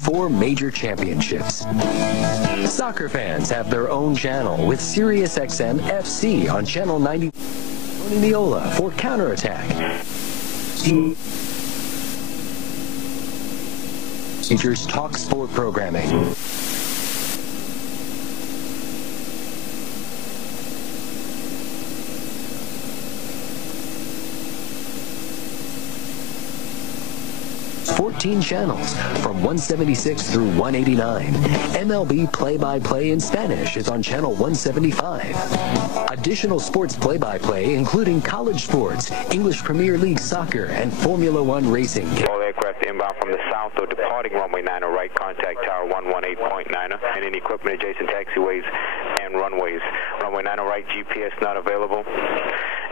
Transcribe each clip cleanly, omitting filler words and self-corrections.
4 major championships. Soccer fans have their own channel with SiriusXM FC on channel 90. Neola for counterattack. Features talk sport programming. Fourteen channels from 176 through 189. MLB play-by-play in Spanish is on channel 175. Additional sports play-by-play including college sports, English Premier League soccer, and Formula One racing. All aircraft inbound from the south or departing runway 90 right, contact tower 118.9 and any equipment adjacent taxiways and runways. Runway 90 right, GPS not available.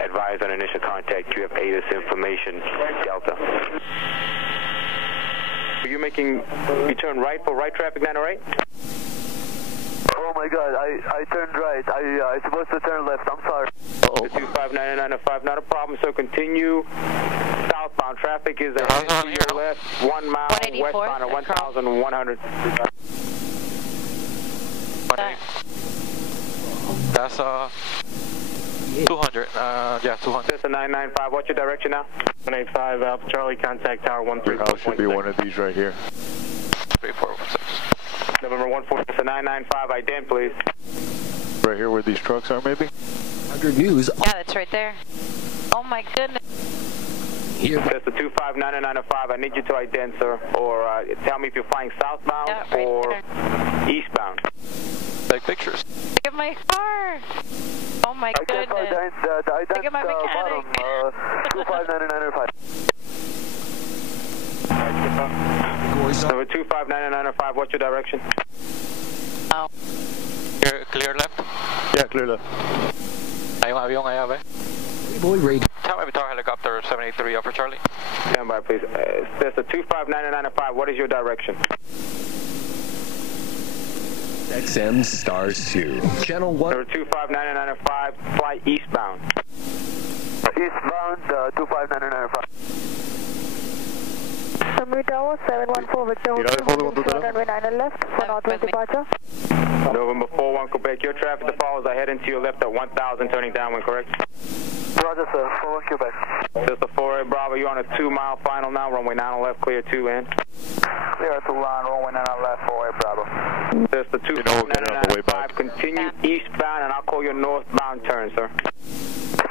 Advise on initial contact, QF ATIS information, Delta. Are you turn right for right traffic 908? Oh my god, I turned right. I supposed to turn left, I'm sorry. The 259905, not a problem, so continue southbound. Traffic is ahead to your left, 1 mile westbound at 1,100. That's 200, yeah, 200. This is 995, what's your direction now? 185, Alpha Charlie, contact tower 13. Your house should be one of these right here. 3416. November 14, this is 995, ident please. Right here where these trucks are, maybe? 100 News. Yeah, that's right there. Oh my goodness. Here. That's the 259905, I need you to ident, sir, or tell me if you're flying southbound or eastbound. Take pictures. Look at my car. Oh my goodness. Look at my mechanic. Bottom, 259905. Number 259905, what's your direction? Oh. Clear left? Yeah, clear left. Hay un avión allá, ¿ves? Boy radio. Tell me Tower helicopter 783 Alpha Charlie. Stand by, please. That's the 259905, what is your direction? XM Stars 2. Channel 1. Number 259905, fly eastbound. Eastbound, 259905. Summary Tower 714 Victor runway 9 left for northwest departure. November 41 Quebec, your traffic to follow is ahead and to your left at 1,000 turning downwind, correct? Roger, sir. 41 Quebec. This is the 4A Bravo, you're on a 2-mile final now, runway 9 left, clear 2 land. Clear 2 line, runway 9 left, 4A Bravo. This is the 259905, continue eastbound and I'll call your northbound turn, sir.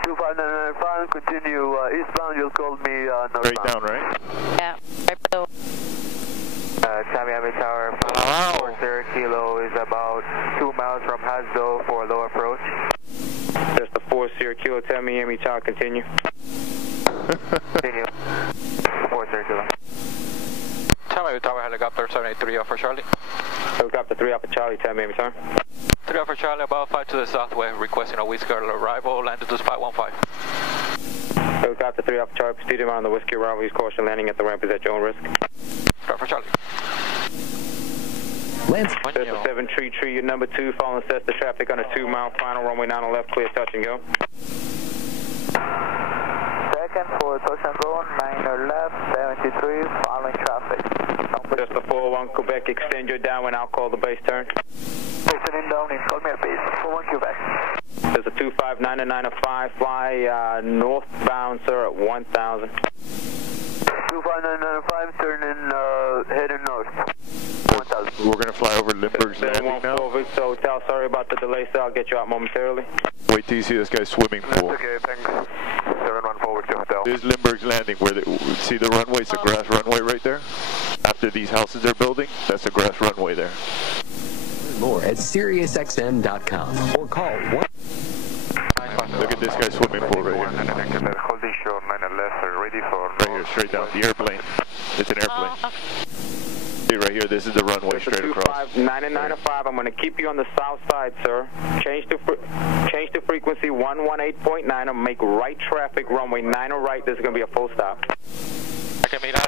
259905, continue eastbound, you'll call me northbound. Straight down, right? Yeah, right below. KPMP Tower 40 Kilo is about 2 miles from Hasdo for low approach. That's the 40 Kilo, tell me Miami Tower, continue. Continue. 40 Kilo. Tell me Tower helicopter 783 Alpha Charlie. Helicopter 3 Alpha Charlie, tell me Miami Tower. 3 Alpha Charlie, about 5 to the southwest, requesting a Whiskey arrival, landed to 515. Helicopter 3 Alpha Charlie, proceeding on the Whiskey arrival, use caution, landing at the ramp is at your own risk. 3 Alpha Charlie. Lance. Cessna 733, your number 2, following Cessna traffic on a 2-mile final, runway 9 left, clear, touch and go. Second for touch and go, 9 left, 73, following traffic. That's the 401 Quebec, extend your downwind, I'll call the base turn. Listening down in, call me at base, 41 Quebec. There's a 259905, fly northbound, sir, at 1,000. 259905, turning, heading north. 1,000. We're going to fly over Lindbergh's Landing now. So Hotel, sorry about the delay, sir. I'll get you out momentarily. Wait till you see this guy's swimming pool. That's okay, thanks. 714 to Hotel. This is Lindbergh's Landing, where see the runway? It's a grass runway right there. After these houses they're building, that's a grass runway there. More at SiriusXM.com or call 1. Look at this guy's swimming pool right here. Holding short, 9 left, ready for... Right here, straight down. The airplane. It's an airplane. See right here, this is the runway straight across. 259905, I'm going to keep you on the south side, sir. Change to frequency 118.9 and make right traffic, runway 9 right. This is going to be a full stop. Okay, mira,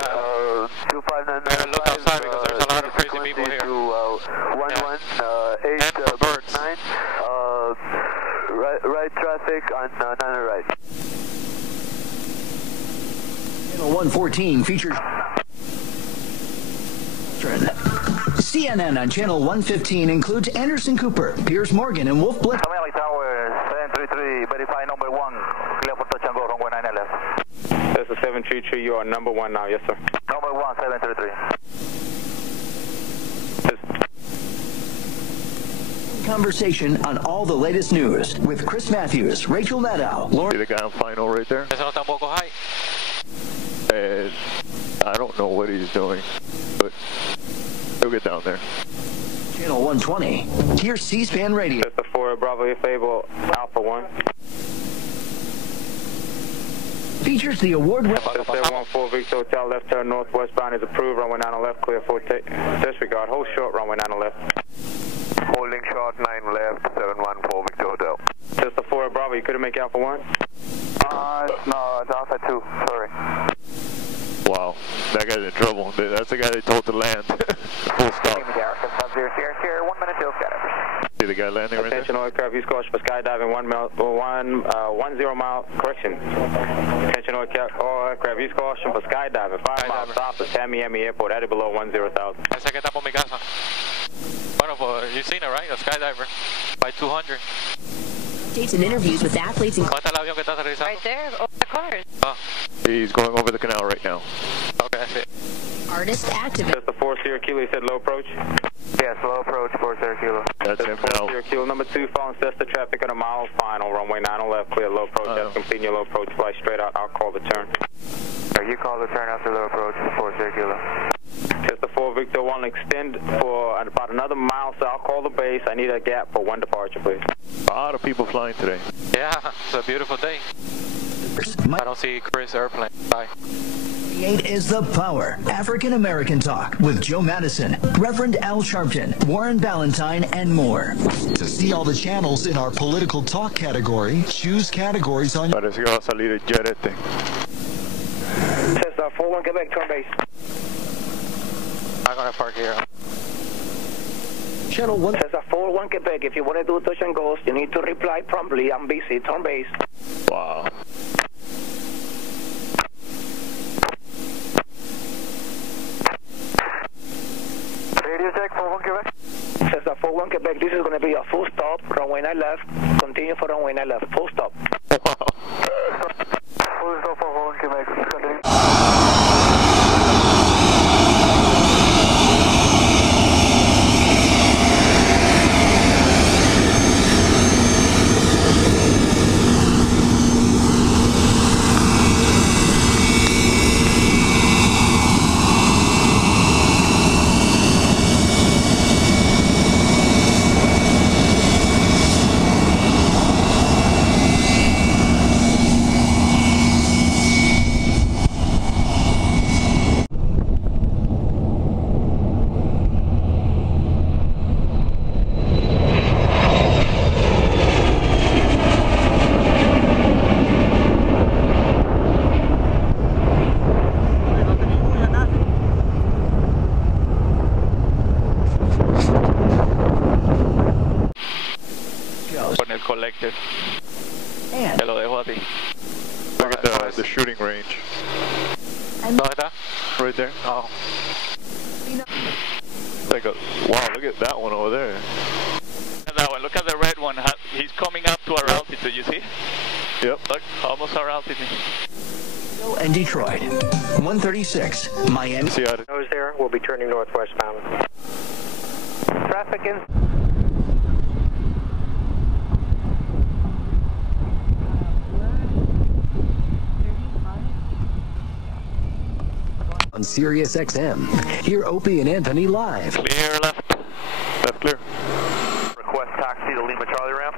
2599. look outside because there's a lot of crazy people here. 1189, right traffic on 9 right. Channel 114 features CNN on Channel 115 includes Anderson Cooper, Piers Morgan, and Wolf Blitz. Hamilton Tower, 733, verify number 1, clear for touch and go, runway 9 left. This is 733, you are number 1 now, yes sir. Number 1, 733. Conversation on all the latest news with Chris Matthews, Rachel Maddow, Lauren. See the guy on final right there? Eso no está un poco high. And I don't know what he's doing, but he'll get down there. Channel 120. Here's C-SPAN Radio. This is 4 Bravo, if able, Alpha 1. Features the award-winning. 714 Victor Hotel, left turn northwestbound is approved, runway 9 left, clear for disregard, hold short, runway 9 left. Holding short 9 left, 714 Victor Hotel. Just the 4 Bravo, you couldn't make Alpha 1? No, it's Alpha 2, sorry. Wow, that guy's in trouble. That's the guy they told to land. Full stop. 1 minute till skydive. See the guy landing right there? Attention all aircraft, use caution for skydiving, 10 mile correction. Attention all aircraft, use caution for skydiving, 5 miles south of Tamiami Airport, headed below 10,000. Ese que está por mi casa. Bueno, pues, you've seen it, right? A skydiver by 200. Dates and interviews with athletes. ¿Cuál está el avión que está aterrizando? Right there, over the cars. Oh, He's going over the canal right now. okay, that's it. Artist activist. Just the 4 Sierra Kilo, you said low approach? Yes, low approach, 4 Sierra Kilo. That's him now. Sierra Kilo, number 2, following Cessna traffic on a mile final, runway 9 left, clear low approach, that's complete your low approach, fly straight out, I'll call the turn. You call the turn after low approach, 4 Sierra Kilo. Just the 4 Victor 1, extend for about another mile, so I'll call the base, I need a gap for 1 departure, please. A lot of people flying today. Yeah, it's a beautiful day. I don't see Chris' airplane. Bye. 8 is The Power. African American Talk with Joe Madison, Reverend Al Sharpton, Warren Ballantyne, and more. To see all the channels in our political talk category, choose categories on. Parece que va a salir el jet este. Cessna 41 Quebec, turn base. I'm gonna park here. Channel 1. Cessna 41 Quebec, if you want to do touch and goes, you need to reply promptly. I'm busy, turn base. Wow. Radio check, 41 Quebec. Cessna 41 Quebec, this is going to be a full stop, runway 9 left, continue for runway 9 left, full stop. Wow. Full stop for 41 Quebec, continue. Con el collector. And Te lo dejo a ti. Look at the shooting range. ¿Dónde está? Right there. Oh. Like a, wow, look at that one over there. That one. Look at the red one. He's coming up to our altitude, you see? Yep. Look, almost our altitude. and Detroit. 136, Miami. See how Nose there, we'll be turning northwestbound. Traffic in. On Sirius XM. Hear Opie and Anthony live. Clear left. left clear. Request taxi to Lima Charlie ramp.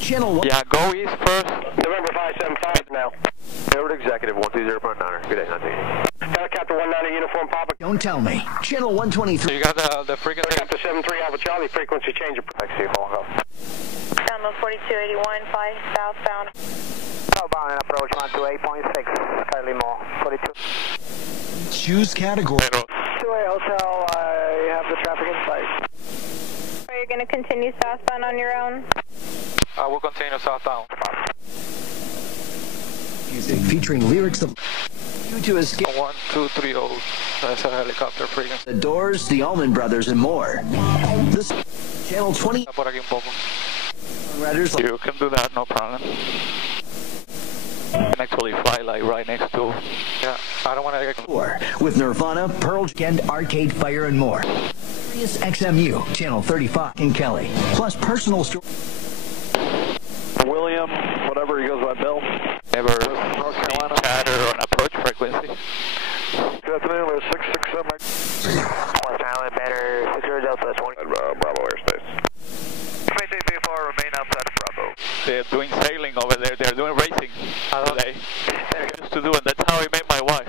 Channel 1. Yeah, go east first. November 575 now. Railroad Executive 120.9. Good day, Hunter. Helicopter 190 uniform Papa. Don't tell me. Channel 123. So you got the frequency. Helicopter 73 Alpha Charlie frequency change. Taxi, phone call. Channel 4281, fly southbound. Southbound and approach 128.6. Kylie Mall, 42. Choose category. 2A Hotel, I have the traffic in sight. Are you going to continue southbound on your own? We'll continue southbound. Music featuring lyrics of You to escape. 1230. That's a helicopter frequency. The Doors, the Allman Brothers, and more. This channel 20. Por aquí un poco. You can do that, no problem. You can actually fly like right next to. Yeah, I don't want to get. With Nirvana, Pearl Jam, Arcade Fire, and more. Sirius XMU, channel 35 in Kelly. Plus personal story. William, whatever he goes by Bill. Never seen chatter on approach frequency. Good afternoon, we're 667. West Island, better 60 Delta 20. Bravo airspace. 2334, remain outside of Bravo. They're doing sailing over there. They're doing racing today. I used to do it. That's how I met my wife.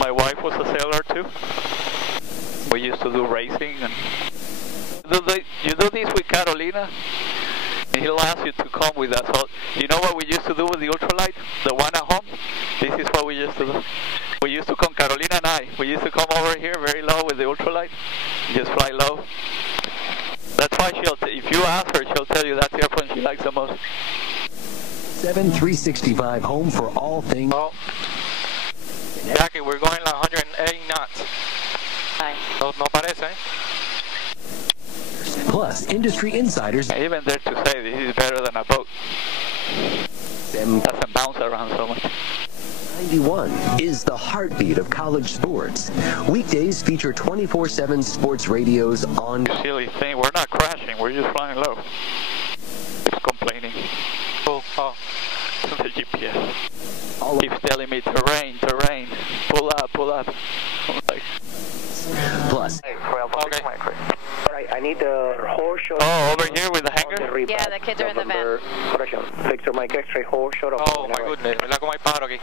My wife was a sailor too. We used to do racing. And you do this with Carolina, and he'll ask you to come with us. So, you know what we used to do with the ultralight? The one at home? This is what we used to do. We used to come, Carolina and I, we used to come over here very low with the ultralight. Just fly low. That's why if you ask her, she'll tell you that's the airplane she likes the most. 7365 home for all things. Oh, Jackie, we're going like 108 knots. Nice. No parece, eh? Plus, industry insiders. Even there to say this is better than a boat. Doesn't bounce around so much. 91 is the heartbeat of college sports. Weekdays feature 24/7 sports radios on. Silly thing, we're not crashing, we're just flying low. It's complaining. Oh, The GPS keeps telling me terrain, pull up. I'm like, Plus, okay. Alright, I need the horse show. oh, over here with the hangar? Yeah, the kids are in the van. Correction. Victor Mike X-ray horse show. Oh my goodness, mira cómo hay pájaro aquí.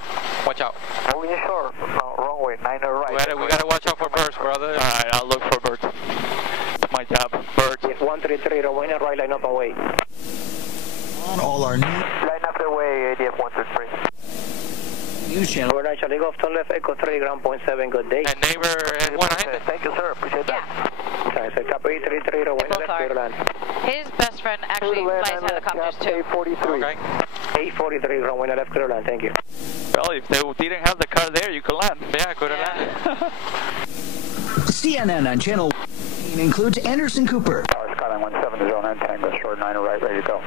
Watch out. Moving short, no, wrong way, 9 right. We gotta watch out for birds, brother. Alright, I'll look for birds. It's my job, birds. Yes, 133, Rowena, right line up and wait. On all our new Line up the way, ADF 123. news channel. Overnight, Charlie Golf, turn left, Echo 3, ground point 7, good day. And neighbor es buena gente. Thank you, sir, appreciate that. Sorry, copy 33, Rowena, both left, are. clear land. His best friend actually flies helicopters too. 43. Okay. 843, Rowena, left, clear land, thank you. Well, if they didn't have the car there, you could land. Yeah, good land. CNN on channel includes Anderson Cooper. Skyline 1709 Tango, short 9 right, ready to go.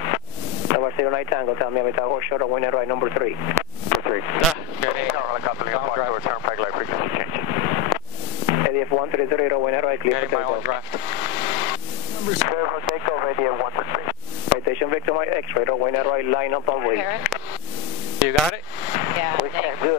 Number 09 Tango, tell me I'm horse show, Rowena, right, number 3. 3. Helicopter, Downdraft. turnpike light frequency change. ADF 133, Rowena, right, clear for Getting my own takeoff. draft. Clear for takeoff, ADF 123. Citation Victor Mike X-ray, Rowena, right, line up and wait. Parrot? You got it? Yeah. We can't do it.